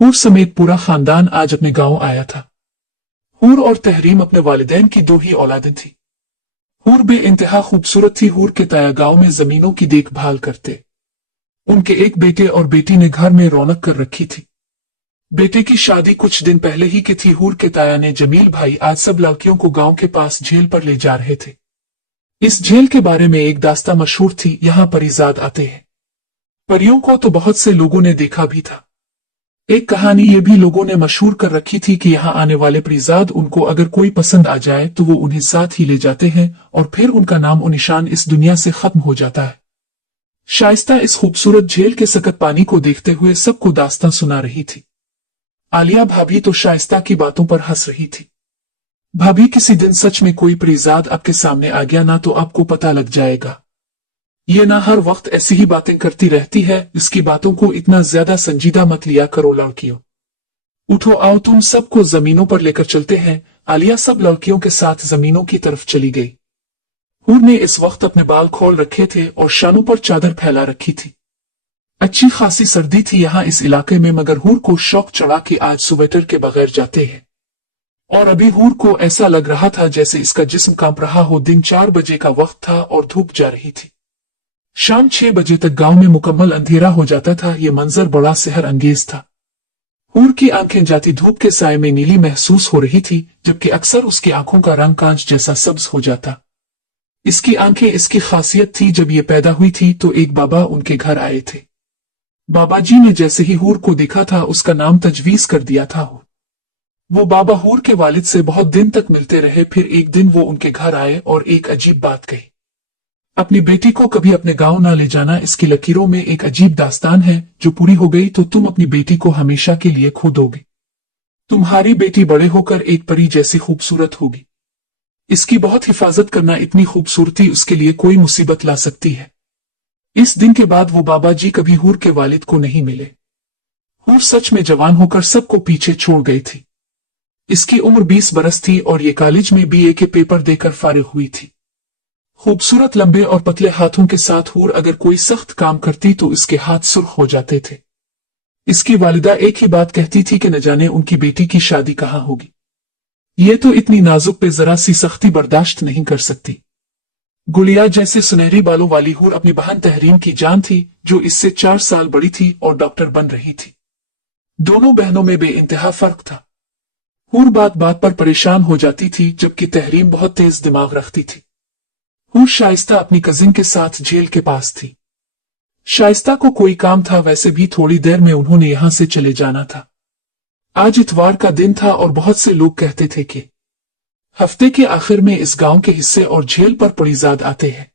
हूर समेत पूरा खानदान आज अपने गांव आया था। हूर और तहरीम अपने वालिदैन की दो ही औलादें थी। हूर बेइंतहा खूबसूरत थी। हूर के ताया गांव में जमीनों की देखभाल करते। उनके एक बेटे और बेटी ने घर में रौनक कर रखी थी। बेटे की शादी कुछ दिन पहले ही की थी। हूर के ताया ने जमील भाई आज सब लड़कियों को गांव के पास झील पर ले जा रहे थे। इस झील के बारे में एक दास्तां मशहूर थी। यहाँ परिजाद आते हैं। परियों को तो बहुत से लोगों ने देखा भी था। एक कहानी ये भी लोगों ने मशहूर कर रखी थी कि यहाँ आने वाले परिजाद उनको अगर कोई पसंद आ जाए तो वो उन्हें साथ ही ले जाते हैं और फिर उनका नाम और निशान इस दुनिया से खत्म हो जाता है। शाइस्ता इस खूबसूरत झील के सकत पानी को देखते हुए सबको दास्तां सुना रही थी। आलिया भाभी तो शाइस्ता की बातों पर हंस रही थी। भाभी, किसी दिन सच में कोई परिजाद आपके सामने आ गया ना तो आपको पता लग जाएगा। ये ना हर वक्त ऐसी ही बातें करती रहती है। इसकी बातों को इतना ज्यादा संजीदा मत लिया करो लड़कियों। उठो, आओ तुम सबको जमीनों पर लेकर चलते हैं। आलिया सब लड़कियों के साथ जमीनों की तरफ चली गई। हूर ने इस वक्त अपने बाल खोल रखे थे और शानों पर चादर फैला रखी थी। अच्छी खासी सर्दी थी यहाँ इस इलाके में, मगर हूर को शौक चढ़ा कि आज स्वेटर के बगैर जाते हैं। और अभी हूर को ऐसा लग रहा था जैसे इसका जिस्म कांप रहा हो। दिन 4 बजे का वक्त था और धूप जा रही थी। शाम 6 बजे तक गांव में मुकम्मल अंधेरा हो जाता था। ये मंजर बड़ा सेहर अंगेज था। हूर की आंखें जाती धूप के साए में नीली महसूस हो रही थी, जबकि अक्सर उसकी आंखों का रंग कांच जैसा सब्ज हो जाता। इसकी आंखें इसकी खासियत थी। जब ये पैदा हुई थी तो एक बाबा उनके घर आए थे। बाबा जी ने जैसे ही हूर को देखा था उसका नाम तजवीज कर दिया था। वो बाबा हूर के वालिद से बहुत दिन तक मिलते रहे। फिर एक दिन वो उनके घर आए और एक अजीब बात कही। अपनी बेटी को कभी अपने गांव ना ले जाना। इसकी लकीरों में एक अजीब दास्तान है, जो पूरी हो गई तो तुम अपनी बेटी को हमेशा के लिए खो दोगे। तुम्हारी बेटी बड़े होकर एक परी जैसी खूबसूरत होगी। इसकी बहुत हिफाजत करना। इतनी खूबसूरती उसके लिए कोई मुसीबत ला सकती है। इस दिन के बाद वो बाबा जी कभी हूर के वालिद को नहीं मिले। हूर सच में जवान होकर सबको पीछे छोड़ गई थी। इसकी उम्र 20 बरस थी और ये कॉलेज में बीए के पेपर देकर फारिग हुई थी। खूबसूरत लंबे और पतले हाथों के साथ हूर अगर कोई सख्त काम करती तो इसके हाथ सुर्ख हो जाते थे। इसकी वालिदा एक ही बात कहती थी कि न जाने उनकी बेटी की शादी कहाँ होगी। ये तो इतनी नाजुक पे जरा सी सख्ती बर्दाश्त नहीं कर सकती। गुड़िया जैसे सुनहरी बालों वाली हूर अपनी बहन तहरीम की जान थी, जो इससे 4 साल बड़ी थी और डॉक्टर बन रही थी। दोनों बहनों में बेइंतहा फर्क था। हूर बात बात पर परेशान हो जाती थी, जबकि तहरीम बहुत तेज दिमाग रखती थी। हूर शाइस्ता अपनी कजिन के साथ झील के पास थी। शाइस्ता को कोई काम था, वैसे भी थोड़ी देर में उन्होंने यहां से चले जाना था। आज इतवार का दिन था और बहुत से लोग कहते थे कि हफ्ते के आखिर में इस गांव के हिस्से और झील पर परिजाद आते हैं।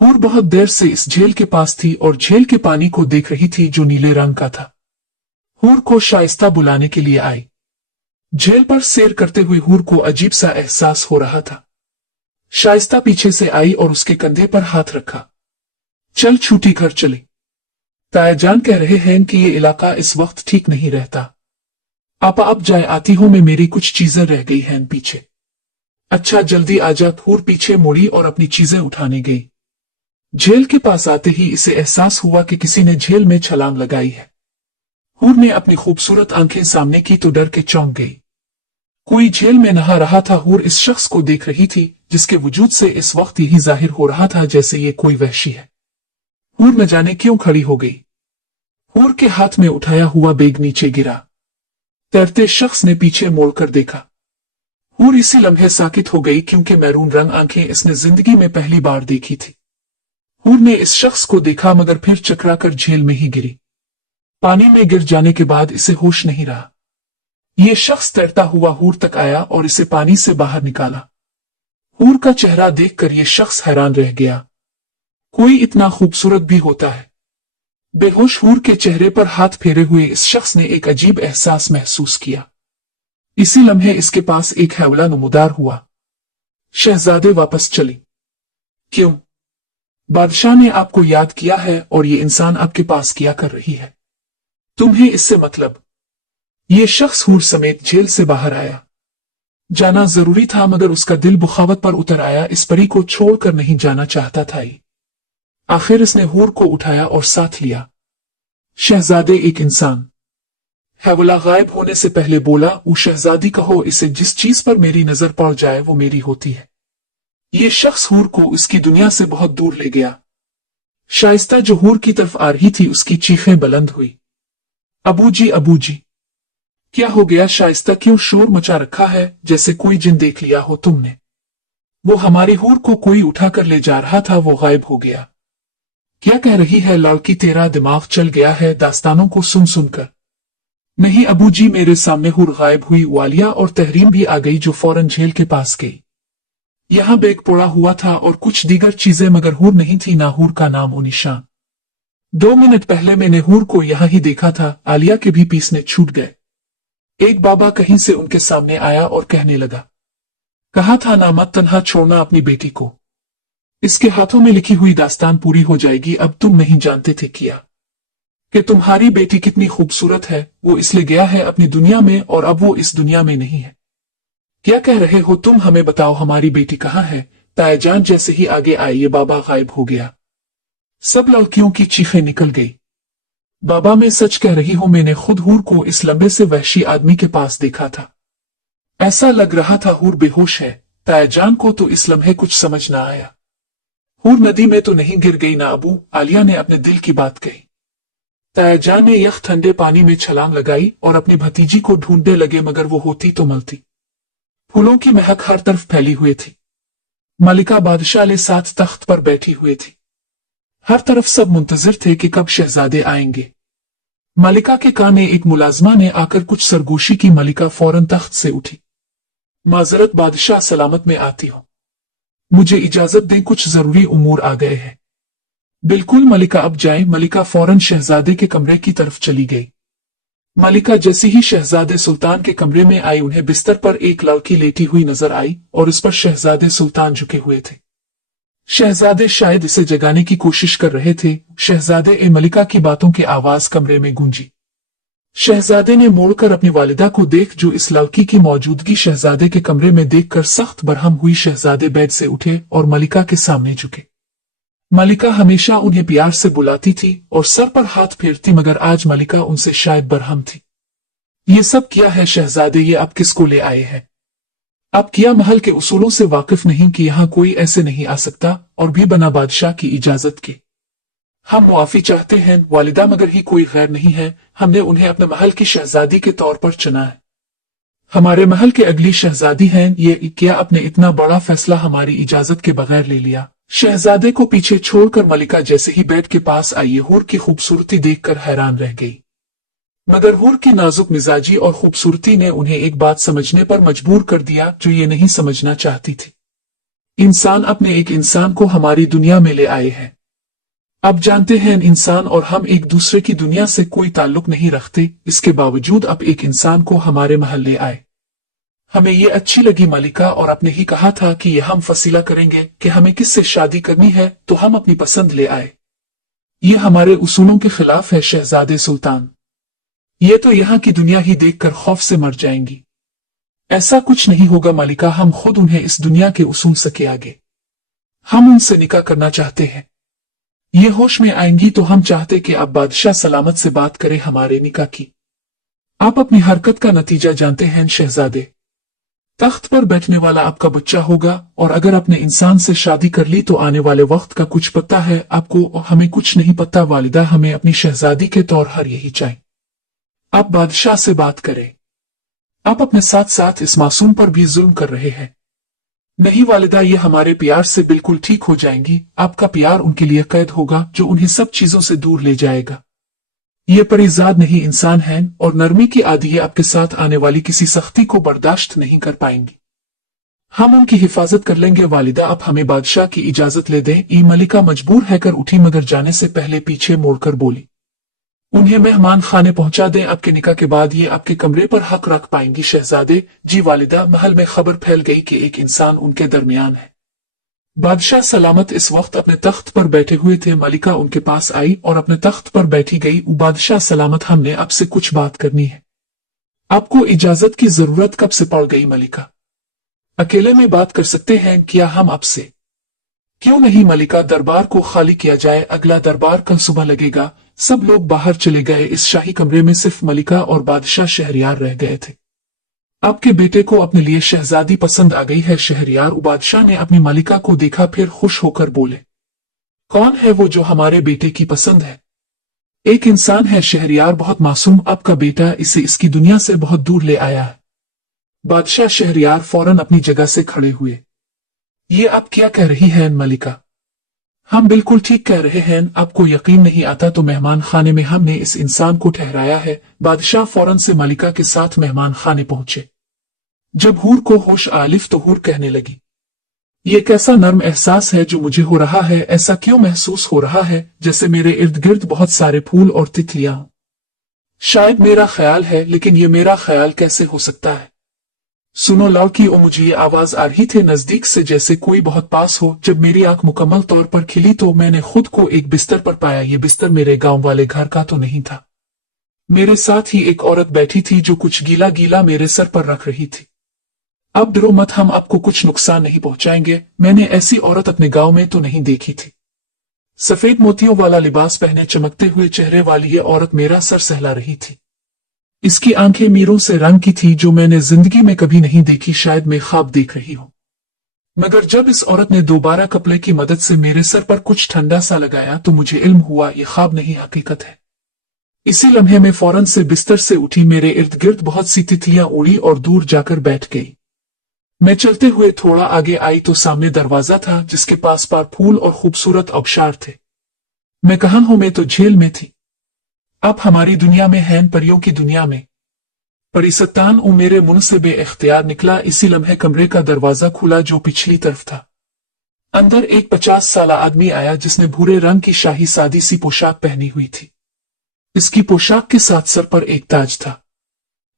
हूर बहुत देर से इस झील के पास थी और झील के पानी को देख रही थी, जो नीले रंग का था। हूर को शाइस्ता बुलाने के लिए आई। झील पर सैर करते हुए हूर को अजीब सा एहसास हो रहा था। शाइस्ता पीछे से आई और उसके कंधे पर हाथ रखा। चल छूटी घर चले। ताया जान कह रहे हैं कि ये इलाका इस वक्त ठीक नहीं रहता। आपा अब जाए आती हूं मैं, मेरी कुछ चीजें रह गई हैं पीछे। अच्छा जल्दी आजा। हूर पीछे मुड़ी और अपनी चीजें उठाने गई। झील के पास आते ही इसे एहसास हुआ कि किसी ने झील में छलांग लगाई है। हूर ने अपनी खूबसूरत आंखें सामने की तो डर के चौंक गई। कोई झील में नहा रहा था। हूर इस शख्स को देख रही थी, जिसके वजूद से इस वक्त यही जाहिर हो रहा था जैसे ये कोई वहशी है। हूर न जाने क्यों खड़ी हो गई। हूर के हाथ में उठाया हुआ बैग नीचे गिरा। तैरते शख्स ने पीछे मोड़कर देखा। हूर इसी लम्हे साकित हो गई, क्योंकि मैरून रंग आंखें इसने जिंदगी में पहली बार देखी थी। हूर ने इस शख्स को देखा, मगर फिर चकराकर झील में ही गिरी। पानी में गिर जाने के बाद इसे होश नहीं रहा। ये शख्स तैरता हुआ हूर तक आया और इसे पानी से बाहर निकाला। हूर का चेहरा देखकर यह शख्स हैरान रह गया। कोई इतना खूबसूरत भी होता है। बेहोश हूर के चेहरे पर हाथ फेरे हुए इस शख्स ने एक अजीब एहसास महसूस किया। इसी लम्हे इसके पास एक हैवला नमूदार हुआ। शहजादे वापस चले। क्यों? बादशाह ने आपको याद किया है और ये इंसान आपके पास क्या कर रही है? तुम्हें इससे मतलब? ये शख्स हूर समेत झील से बाहर आया। जाना जरूरी था, मगर उसका दिल बुखावत पर उतर आया। इस परी को छोड़कर नहीं जाना चाहता था। आखिर इसने हूर को उठाया और साथ लिया। शहजादे एक इंसान हैवला गायब होने से पहले बोला, "ओ शहजादी, कहो इसे, जिस चीज पर मेरी नजर पड़ जाए वो मेरी होती है।" ये शख्स हूर को इसकी दुनिया से बहुत दूर ले गया। शाइस्ता जो हूर की तरफ आ रही थी उसकी चीखें बुलंद हुई, अबू जी, अबू जी। क्या हो गया शाइस्ता, क्यों शोर मचा रखा है, जैसे कोई जिन देख लिया हो तुमने? वो हमारी हूर को कोई उठाकर ले जा रहा था, वो गायब हो गया। क्या कह रही है लड़की, तेरा दिमाग चल गया है दास्तानों को सुन सुनकर? नहीं अबू जी, मेरे सामने हूर गायब हुई, वालिया और तहरीम भी आ गई जो फौरन झेल के पास गई। यहाँ बैग पड़ा हुआ था और कुछ दीगर चीजें, मगर हूर नहीं थी, ना हूर का नाम और निशान। 2 मिनट पहले मैंने हूर को यहाँ ही देखा था। आलिया के भी पीछे छूट गए। एक बाबा कहीं से उनके सामने आया और कहने लगा, कहा था ना मत तन्हा छोड़ना अपनी बेटी को। इसके हाथों में लिखी हुई दास्तान पूरी हो जाएगी। अब तुम नहीं जानते थे किया कि तुम्हारी बेटी कितनी खूबसूरत है। वो इसलिए गया है अपनी दुनिया में और अब वो इस दुनिया में नहीं है। क्या कह रहे हो तुम? हमें बताओ हमारी बेटी कहाँ है? तायाजान जैसे ही आगे आए ये बाबा गायब हो गया। सब लड़कियों की चीखें निकल गई। बाबा, मैं सच कह रही हूं, मैंने खुद हूर को इस लंबे से वहशी आदमी के पास देखा था। ऐसा लग रहा था हूर बेहोश है। तायाजान को तो इस लम्हे कुछ समझ ना आया। हूर नदी में तो नहीं गिर गई ना अबू? आलिया ने अपने दिल की बात कही। तायाजान ने यख ठंडे पानी में छलांग लगाई और अपनी भतीजी को ढूंढने लगे, मगर वो होती तो मलती। फूलों की महक हर तरफ फैली हुई थी। मलिका बादशाह ले साथ तख्त पर बैठी हुई थी। हर तरफ सब मुंतजिर थे कि कब शहजादे आएंगे। मलिका के कान एक मुलाजमा ने आकर कुछ सरगोशी की। मलिका फौरन तख्त से उठी। माजरत बादशाह, सलामत में आती हूं, मुझे इजाजत दें, कुछ जरूरी उमूर आ गए हैं। बिल्कुल मलिका, अब जाएं। मलिका फौरन शहजादे के कमरे की तरफ चली गई। मलिका जैसे ही शहजादे सुल्तान के कमरे में आई, उन्हें बिस्तर पर एक लड़की लेटी हुई नजर आई और उस पर शहजादे सुल्तान झुके हुए थे। शहजादे शायद इसे जगाने की कोशिश कर रहे थे। शहजादे ए मलिका की बातों की आवाज कमरे में गूंजी। शहजादे ने मोड़कर अपनी वालिदा को देख, जो इस लड़की की मौजूदगी शहजादे के कमरे में देखकर सख्त बरहम हुई। शहजादे बेड से उठे और मलिका के सामने झुके। मलिका हमेशा उन्हें प्यार से बुलाती थी और सर पर हाथ फेरती, मगर आज मलिका उनसे शायद बरहम थी। ये सब किया है शहजादे, ये अब किसको ले आए हैं? अब किया महल के उसूलों से वाकिफ नहीं कि यहाँ कोई ऐसे नहीं आ सकता, और भी बना बादशाह की इजाजत के। हम मुआफी चाहते हैं वालिदा, मगर ही कोई गैर नहीं है। हमने उन्हें अपने महल की शहजादी के तौर पर चुना है। हमारे महल के अगली शहजादी हैं ये। क्या आपने इतना बड़ा फैसला हमारी इजाजत के बगैर ले लिया? शहजादे को पीछे छोड़कर मलिका जैसे ही बेड के पास आई, हूर की खूबसूरती देखकर हैरान रह गई। मगर हूर की नाजुक मिजाजी और खूबसूरती ने उन्हें एक बात समझने पर मजबूर कर दिया जो ये नहीं समझना चाहती थी। इंसान अपने एक इंसान को हमारी दुनिया में ले आए हैं। अब जानते हैं इंसान और हम एक दूसरे की दुनिया से कोई ताल्लुक नहीं रखते, इसके बावजूद अब एक इंसान को हमारे महल ले आए। हमें ये अच्छी लगी मलिका, और आपने ही कहा था कि ये हम फसीला करेंगे कि हमें किससे शादी करनी है, तो हम अपनी पसंद ले आए। ये हमारे उसूलों के खिलाफ है शहजादे सुल्तान। ये तो यहाँ की दुनिया ही देखकर खौफ से मर जाएंगी। ऐसा कुछ नहीं होगा मलिका, हम खुद उन्हें इस दुनिया के उसूल सके आगे। हम उनसे निकाह करना चाहते हैं। ये होश में आएंगी तो हम चाहते कि आप बादशाह सलामत से बात करें हमारे निकाह की। आप अपनी हरकत का नतीजा जानते हैं शहजादे। तख्त पर बैठने वाला आपका बच्चा होगा, और अगर अपने इंसान से शादी कर ली तो आने वाले वक्त का कुछ पता है आपको, और हमें कुछ नहीं पता वालिदा। हमें अपनी शहजादी के तौर हर यही चाहिए। आप बादशाह से बात करें। आप अपने साथ साथ इस मासूम पर भी जुल्म कर रहे हैं। नहीं वालिदा, ये हमारे प्यार से बिल्कुल ठीक हो जाएंगी। आपका प्यार उनके लिए कैद होगा जो उन्हें सब चीजों से दूर ले जाएगा। ये परिजाद नहीं इंसान हैं और नरमी की आदि ये आपके साथ आने वाली किसी सख्ती को बर्दाश्त नहीं कर पाएंगी। हम उनकी हिफाजत कर लेंगे वालिदा, आप हमें बादशाह की इजाजत ले दें। ई मलिका मजबूर है कर उठी, मगर जाने से पहले पीछे मोड़कर बोली, उन्हें मेहमान खाने पहुंचा दें। आपके निकाह के बाद ये आपके कमरे पर हक रख पाएंगी शहजादे। जी वालिदा। महल में खबर फैल गई कि एक इंसान उनके दरमियान है। बादशाह सलामत इस वक्त अपने तख्त पर बैठे हुए थे। मलिका उनके पास आई और अपने तख्त पर बैठी गई। बादशाह सलामत, हमने आपसे कुछ बात करनी है। आपको इजाजत की जरूरत कब से पड़ गई मलिका? अकेले में बात कर सकते हैं क्या हम आपसे? क्यों नहीं मलिका, दरबार को खाली किया जाए। अगला दरबार कल सुबह लगेगा। सब लोग बाहर चले गए। इस शाही कमरे में सिर्फ मलिका और बादशाह शहरयार रह गए थे। आपके बेटे को अपने लिए शहजादी पसंद आ गई है शहरयार। बादशाह ने अपनी मलिका को देखा, फिर खुश होकर बोले, कौन है वो जो हमारे बेटे की पसंद है? एक इंसान है शहरयार, बहुत मासूम। आपका बेटा इसे इसकी दुनिया से बहुत दूर ले आया है। बादशाह शहरयार फौरन अपनी जगह से खड़े हुए। ये आप क्या कह रही हैं मलिका? हम बिल्कुल ठीक कह रहे हैं। आपको यकीन नहीं आता तो मेहमान खाने में हमने इस इंसान को ठहराया है। बादशाह फौरन से मलिका के साथ मेहमान खाने पहुंचे। जब हूर को होश आलिफ तो हूर कहने लगी, ये कैसा नर्म एहसास है जो मुझे हो रहा है। ऐसा क्यों महसूस हो रहा है जैसे मेरे इर्द गिर्द बहुत सारे फूल और तितलियां हों। शायद मेरा ख्याल है, लेकिन ये मेरा ख्याल कैसे हो सकता है? सुनो लौकी। मुझे ये आवाज आ रही थी नजदीक से, जैसे कोई बहुत पास हो। जब मेरी आंख मुकम्मल तौर पर खिली तो मैंने खुद को एक बिस्तर पर पाया। ये बिस्तर मेरे गांव वाले घर का तो नहीं था। मेरे साथ ही एक औरत बैठी थी जो कुछ गीला गीला मेरे सर पर रख रही थी। अब डरो मत, हम आपको कुछ नुकसान नहीं पहुंचाएंगे। मैंने ऐसी औरत अपने गांव में तो नहीं देखी थी। सफेद मोतियों वाला लिबास पहने चमकते हुए चेहरे वाली ये औरत मेरा सर सहला रही थी। इसकी आंखें मीरों से रंग की थी जो मैंने जिंदगी में कभी नहीं देखी। शायद मैं ख्वाब देख रही हूं। मगर जब इस औरत ने दोबारा कपड़े की मदद से मेरे सर पर कुछ ठंडा सा लगाया तो मुझे इल्म हुआ ये ख्वाब नहीं हकीकत है। इसी लम्हे में फौरन से बिस्तर से उठी। मेरे इर्द गिर्द बहुत सी तितलियां उड़ी और दूर जाकर बैठ गई। मैं चलते हुए थोड़ा आगे आई तो सामने दरवाजा था जिसके पास पार फूल और खूबसूरत आबशार थे। मैं कहां हूं? मैं तो झील में थी। आप हमारी दुनिया में हैं, परियों की दुनिया में। परिसत्तान मेरे मुंह से बेइख्तियार निकला। इसी लम्हे कमरे का दरवाजा खुला जो पिछली तरफ था। अंदर एक 50 साला आदमी आया जिसने भूरे रंग की शाही सादी सी पोशाक पहनी हुई थी। इसकी पोशाक के साथ सर पर एक ताज था।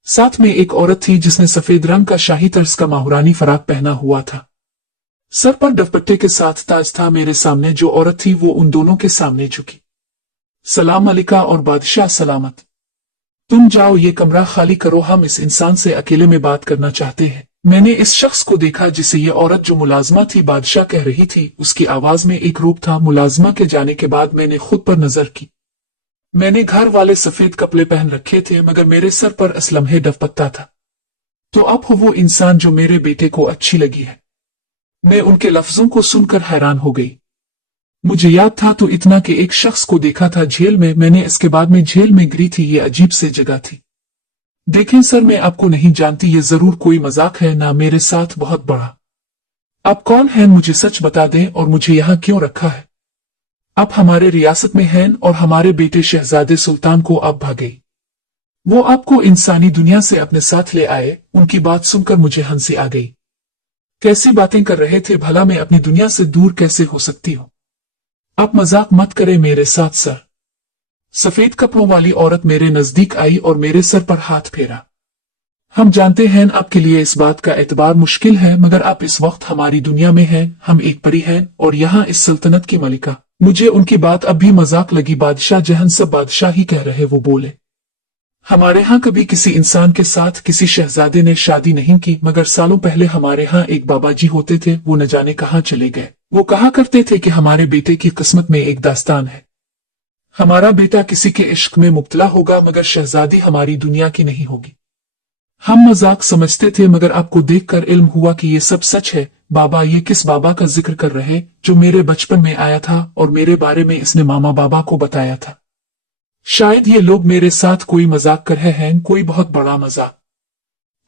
साथ में एक औरत थी जिसने सफेद रंग का शाही तर्ज का माहुरानी फराक पहना हुआ था। सर पर दुपट्टे के साथ ताज था। मेरे सामने जो औरत थी वो उन दोनों के सामने झुकी। सलाम मलिका और बादशाह सलामत। तुम जाओ, ये कमरा खाली करो। हम इस इंसान से अकेले में बात करना चाहते हैं। मैंने इस शख्स को देखा जिसे ये औरत जो मुलाजमा थी बादशाह कह रही थी। उसकी आवाज में एक रूप था। मुलाजमा के जाने के बाद मैंने खुद पर नजर की। मैंने घर वाले सफेद कपड़े पहन रखे थे मगर मेरे सर पर इस लम्हे डफपत्ता था। तो अब हो वो इंसान जो मेरे बेटे को अच्छी लगी है। मैं उनके लफ्जों को सुनकर हैरान हो गई। मुझे याद था तो इतना कि एक शख्स को देखा था झील में। मैंने इसके बाद में झील में गिरी थी। ये अजीब सी जगह थी। देखें सर, मैं आपको नहीं जानती। ये जरूर कोई मजाक है ना मेरे साथ बहुत बड़ा। आप कौन हैं? मुझे सच बता दें और मुझे यहाँ क्यों रखा है? आप हमारे रियासत में हैं और हमारे बेटे शहजादे सुल्तान को आप भागे। वो आपको इंसानी दुनिया से अपने साथ ले आए। उनकी बात सुनकर मुझे हंसी आ गई। कैसी बातें कर रहे थे भला? मैं अपनी दुनिया से दूर कैसे हो सकती हूँ? आप मजाक मत करें मेरे साथ सर। सफेद कपड़ों वाली औरत मेरे नजदीक आई और मेरे सर पर हाथ फेरा। हम जानते हैं आपके लिए इस बात का एतबार मुश्किल है मगर आप इस वक्त हमारी दुनिया में हैं। हम एक परी हैं और यहाँ इस सल्तनत की मलिका। मुझे उनकी बात अब भी मजाक लगी। बादशाह जहन सब बादशाह ही कह रहे वो बोले, हमारे यहाँ कभी किसी इंसान के साथ किसी शहजादे ने शादी नहीं की मगर सालों पहले हमारे यहाँ एक बाबा जी होते थे। वो न जाने कहाँ चले गए। वो कहा करते थे कि हमारे बेटे की किस्मत में एक दास्तान है। हमारा बेटा किसी के इश्क में मुब्तला होगा मगर शहजादी हमारी दुनिया की नहीं होगी। हम मजाक समझते थे मगर आपको देखकर इल्म हुआ कि ये सब सच है। बाबा, ये किस बाबा का जिक्र कर रहे जो मेरे बचपन में आया था और मेरे बारे में इसने मामा बाबा को बताया था? शायद ये लोग मेरे साथ कोई मजाक कर रहे हैं, कोई बहुत बड़ा मजाक।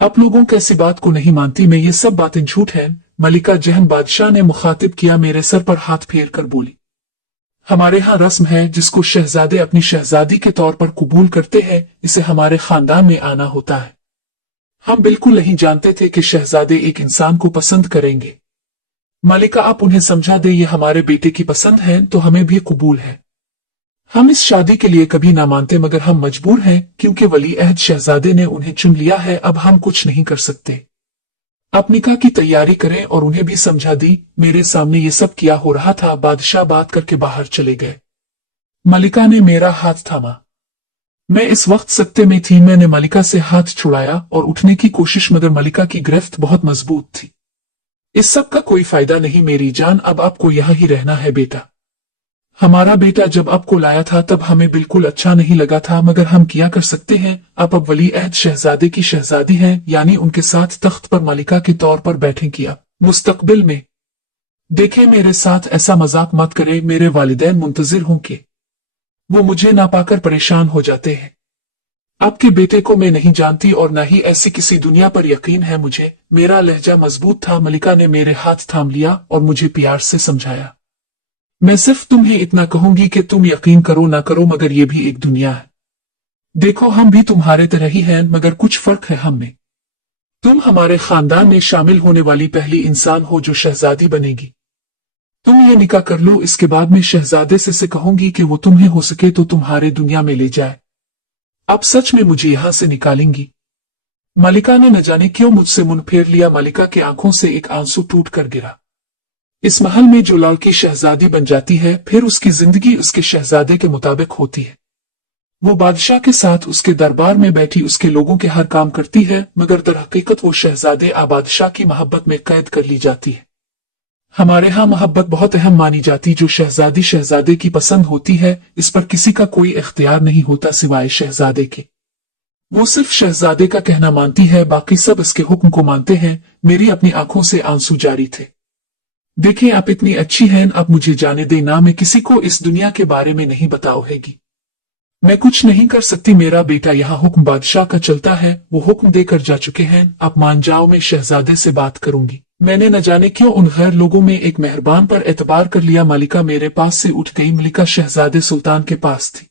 आप लोगों कैसी बात को नहीं मानती? मैं ये सब बातें झूठ हैं। मलिका जहन बादशाह ने मुखातिब किया। मेरे सर पर हाथ फेर कर बोली, हमारे यहाँ रस्म है जिसको शहजादे अपनी शहजादी के तौर पर कबूल करते हैं, इसे हमारे खानदान में आना होता है। हम बिल्कुल नहीं जानते थे कि शहजादे एक इंसान को पसंद करेंगे। मलिका, आप उन्हें समझा दे ये हमारे बेटे की पसंद है तो हमें भी कबूल है। हम इस शादी के लिए कभी ना मानते मगर हम मजबूर हैं क्योंकि वली अहद शहजादे ने उन्हें चुन लिया है। अब हम कुछ नहीं कर सकते। आप निकाह की तैयारी करें और उन्हें भी समझा दी। मेरे सामने ये सब किया हो रहा था। बादशाह बात करके बाहर चले गए। मलिका ने मेरा हाथ थामा। मैं इस वक्त सत्ते में थी। मैंने मलिका से हाथ छुड़ाया और उठने की कोशिश मगर मलिका की गिरफ्त बहुत मजबूत थी। इस सब का कोई फायदा नहीं मेरी जान, अब आपको यहाँ ही रहना है बेटा। हमारा बेटा जब आपको लाया था तब हमें बिल्कुल अच्छा नहीं लगा था, मगर हम क्या कर सकते हैं। आप अब वली अहद शहजादे की शहजादी हैं, यानी उनके साथ तख्त पर मालिका के तौर पर बैठेंगी आप मुस्तकबिल में। देखे, मेरे साथ ऐसा मजाक मत करे। मेरे वालिदैन मुंतजिर होंगे, वो मुझे ना पाकर परेशान हो जाते हैं। आपके बेटे को मैं नहीं जानती और न ही ऐसी किसी दुनिया पर यकीन है मुझे। मेरा लहजा मजबूत था। मलिका ने मेरे हाथ थाम लिया और मुझे प्यार से समझाया। मैं सिर्फ तुम्हें इतना कहूंगी कि तुम यकीन करो ना करो, मगर ये भी एक दुनिया है। देखो, हम भी तुम्हारे तरह ही हैं, मगर कुछ फर्क है हम में। तुम हमारे खानदान में शामिल होने वाली पहली इंसान हो जो शहजादी बनेगी। तुम ये निकाह कर लो, इसके बाद में शहजादे से कहूंगी कि वो तुम्हें हो सके तो तुम्हारे दुनिया में ले जाए। आप सच में मुझे यहां से निकालेंगी। मलिका ने न जाने क्यों मुझसे मुंह फेर लिया। मलिका की आंखों से एक आंसू टूट कर गिरा। इस महल में जो लड़की शहजादी बन जाती है, फिर उसकी जिंदगी उसके शहजादे के मुताबिक होती है। वो बादशाह के साथ उसके दरबार में बैठी उसके लोगों के हर काम करती है, मगर दरहकीकत वो शहजादे बादशाह की मोहब्बत में कैद कर ली जाती है। हमारे यहाँ मोहब्बत बहुत अहम मानी जाती। जो शहजादी शहजादे की पसंद होती है, इस पर किसी का कोई इख्तियार नहीं होता सिवाय शहजादे के। वो सिर्फ शहजादे का कहना मानती है, बाकी सब इसके हुक्म को मानते हैं। मेरी अपनी आंखों से आंसू जारी थे। देखें, आप इतनी अच्छी हैं, आप मुझे जाने दे ना। मैं किसी को इस दुनिया के बारे में नहीं बताओगी। मैं कुछ नहीं कर सकती। मेरा बेटा यहाँ हुक्म बादशाह का चलता है, वो हुक्म देकर जा चुके हैं। आप मान जाओ, मैं शहजादे से बात करूंगी। मैंने न जाने क्यों उन गैर लोगों में एक मेहरबान पर एतबार कर लिया। मलिका मेरे पास से उठ गई। मलिका शहजादे सुल्तान के पास थी।